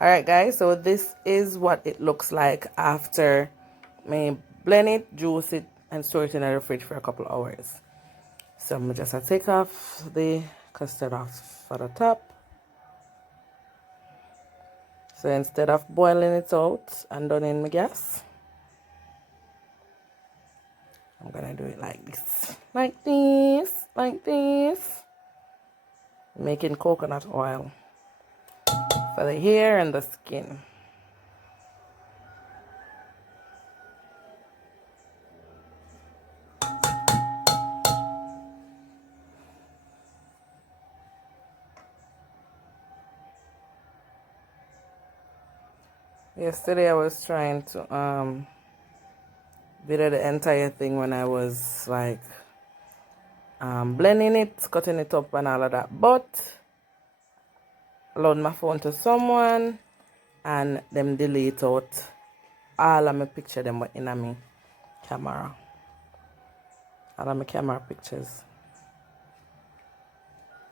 Alright guys, so this is what it looks like after me blend it, juice it, and store it in the fridge for a couple of hours. So I'm just gonna take off the custard off for the top. So instead of boiling it out and done in my gas, I'm gonna do it like this. Like this, like this. Making coconut oil for the hair and the skin. Yesterday I was trying to did the entire thing when I was like blending it, cutting it up and all of that, but I loaned my phone to someone and them delete out all of my picture them were in my camera, all of my camera pictures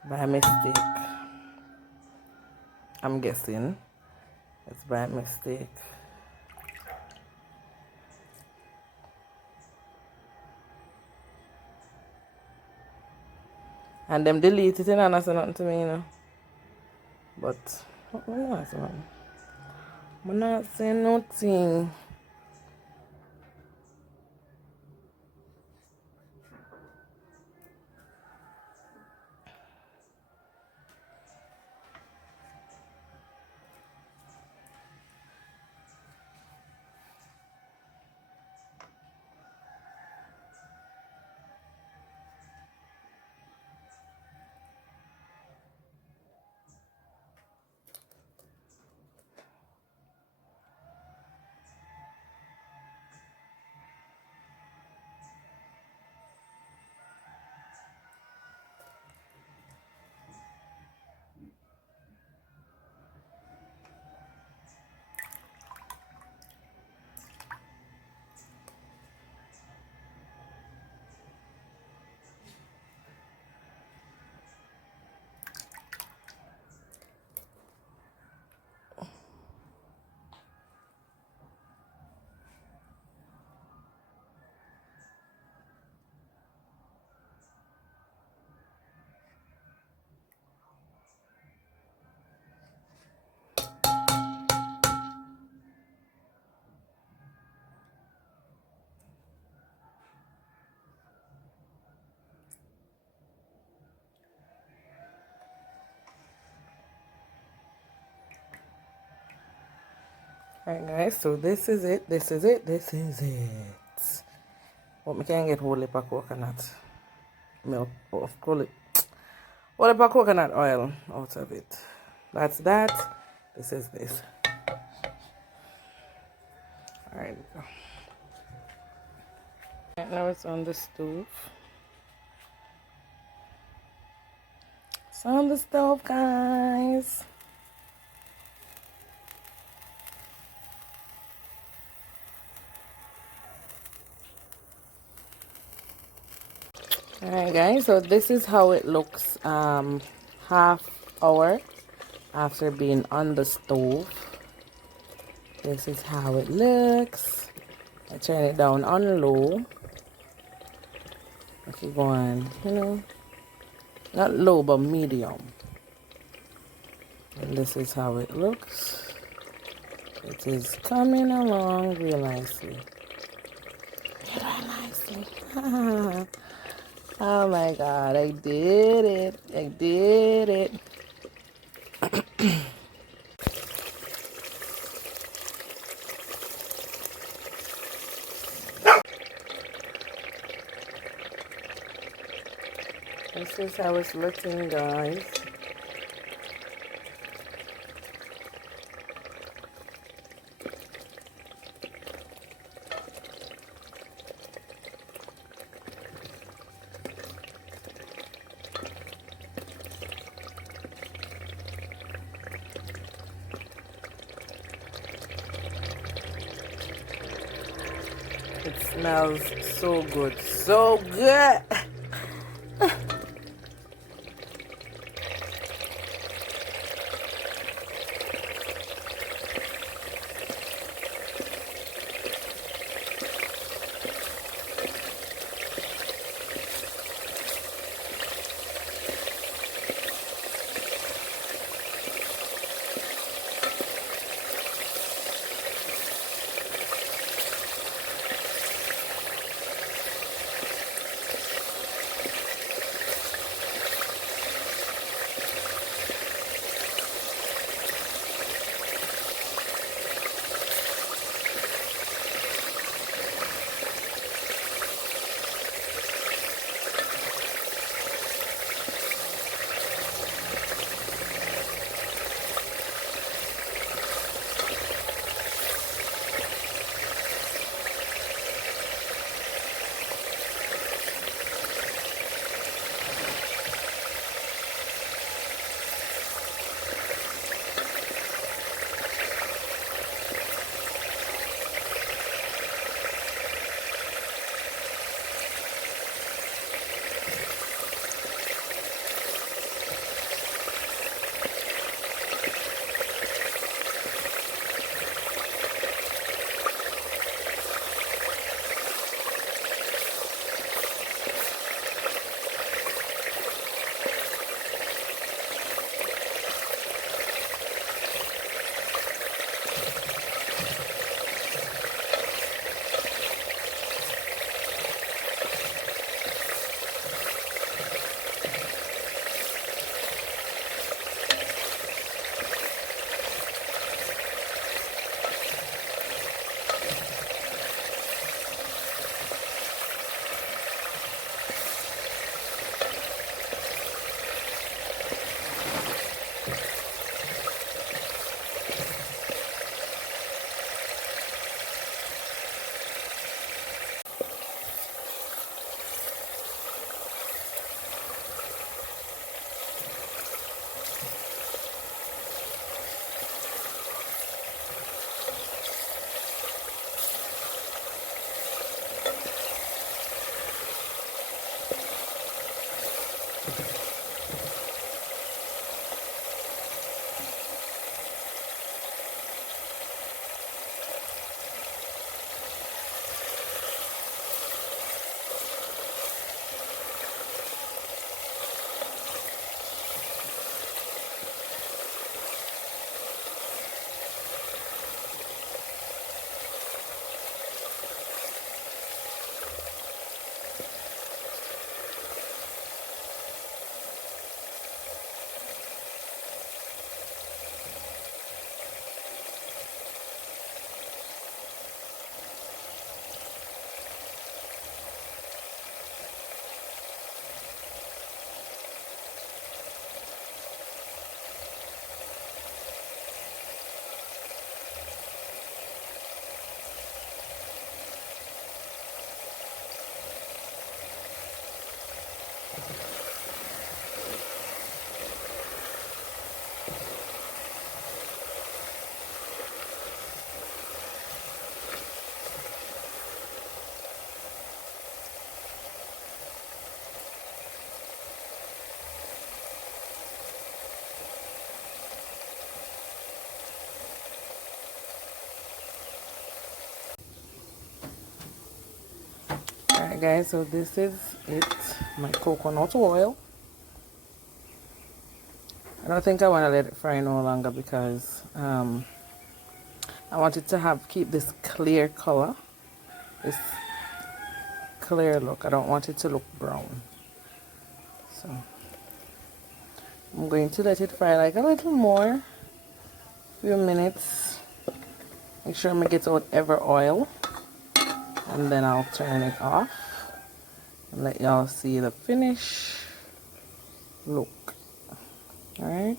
by mistake. I'm guessing it's by mistake. And them delete it and not say nothing to me, you know. But I'm not saying nothing. Alright guys, so this is it. But we can get whole heap of coconut milk, whole heap of coconut oil out of it. That's that. This is this. Alright, right now it's on the stove. It's on the stove, guys. Alright guys, so this is how it looks half hour after being on the stove. This is how it looks. I turn it down on low. I keep going, you know, not low but medium. And this is how it looks. It is coming along real nicely. Real nicely. Oh my god, I did it. I did it. This is how it's looking, guys. It smells so good, so good. Alright guys, so this is it, my coconut oil. I don't think I want to let it fry no longer because I want it to keep this clear color, this clear look. I don't want it to look brown. So I'm going to let it fry like a little more, few minutes. Make sure I get out every oil, and then I'll turn it off and let y'all see the finish look. Alright,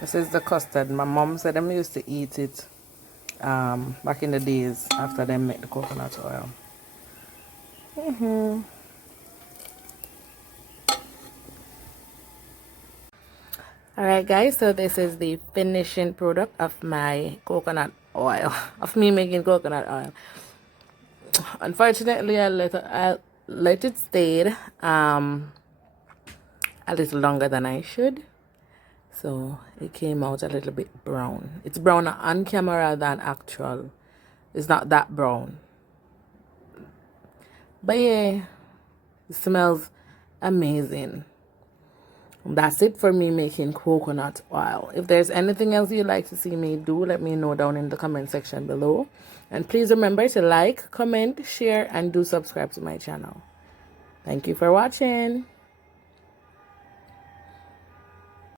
this is the custard. My mom said them used to eat it back in the days after they make the coconut oil. Alright guys, so this is the finishing product of my coconut oil, of me making coconut oil. Unfortunately, I let it stay a little longer than I should, so it came out a little bit brown. It's browner on camera than actual. It's not that brown, but yeah, it smells amazing. That's it for me making coconut oil. If there's anything else you'd like to see me do, let me know down in the comment section below. And please remember to like, comment, share, and do subscribe to my channel. Thank you for watching.